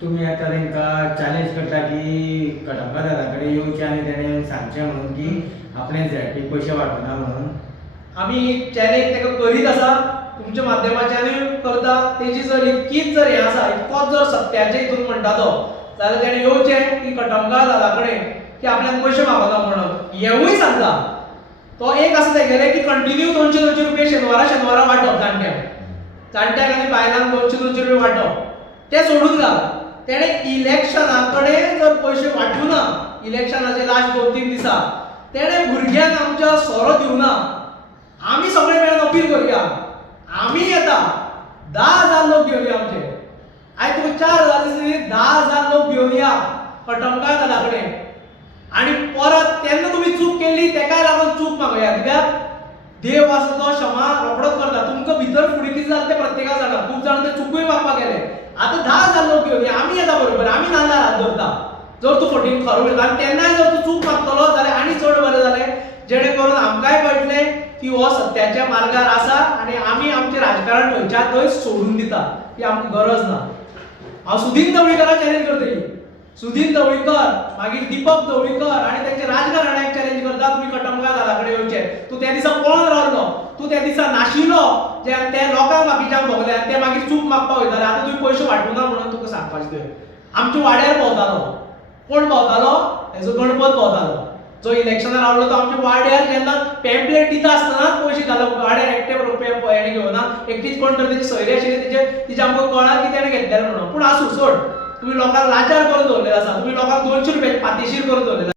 तुम्ही आता तांकां चॅलेंज करता की कटमगार दादा कडेन येवचें आनी तेणें सांगचें म्हणून की आपणे झॅडपी पयशे वाडना म्हणून. आमी चॅलेंज तेका करीत आसा, तुमच्या माध्यमाच्यानूय करता. तेजी जर इतकीच जर हें आसा, इतकोच जर सत्याचे हितून म्हणटा तो, जाल्यार तेणें येवचें की कटमगार दादा कडेन की आपल्याक पयशे मागना म्हणून. हेवूय सांगता. तो एक आसा तेगेले की कंटिन्यू 200 रुपया शेनवारा वांटप जाणट्यांक. जाणट्यांक आनी बायलांक 200 रुपया वांटप. तें सोडून घाल. तेणें इलेक्शना कडेन जर पयशे वांटूना, इलेक्शनाचे लास्ट 2-3 दिसा, तेणें भुरग्यांक आमच्या सोरो दिवना. आमी सगळे मेळून अपील करुया. आमी येता. 10,000 लोक घेवन या आमचे. आयज तुका 4,000 दिसले, 10,000 लोक घेवन या कटमगार दादा कडेन. आनी परत तेन्ना तुमी चूक केल्ली तेकाय लागून चूक मागया. कित्याक देव आसा तो क्षमा रोखडोच करता. तुमकां भितर फुडें कितें जालें तें प्रत्येकाक जाणा. खूब जाण ते चुकूय मागपाक गेले. आतां 10,000 लोक घेवन या. आमी येता बरोबर. आमी नाल्ला हात धरता. जर तूं फटींग खरो उलयता आनी तेन्नाय जर तूं चूक मागतलो जाल्यार आनी चड बरें जालें. जेणे करून आमकांय कळटलें की हो सत्याच्या मार्गार आसा आनी आमी आमचें राजकारण थंयच्या थंय सोडून दिता. ही आमकां गरज ना. हांव सुदीन ढवळीकराक चॅलेंज करतली. सुदीन ढवळीकर, मागीर दीपक ढवळीकर आनी तेंचे राजकारण्याक चॅलेंज करता तुमी कटमगार दादा कडेन येवचें. तूं त्या दिसा पळोवन रावलो. तूं त्या दिसा नाशिलो जे ते लोकांक बाकीच्यांक भोगले आनी ते मागीर चूक मागपाक वयताले. आतां तुवें पयशे वांटूना म्हणून तुका सांगपाचें तुवें. आमच्या वाड्यार भोंवतालो. कोण भोंवतालो? हेजो गणपत भोंवतालो. जो इलेक्शनार रावलो तो आमच्या वाड्यार जेन्ना पॅम्पलेट दिता आसतनाच पयशे घालप. वाड्यार एकटे रुपया हेणें घेवना. एकटीच कोण तरी तेजी सोयरी आशिल्ली तिचे आमकां कळ्ळां की तेणें घेतलेलें म्हणून. पूण आसूं सोड. तुम्ही लोकांक लाचार करून दवरलेले आसा. तुम्ही लोकांक 200 रुपयाचे पातेशीर करून दवरलेले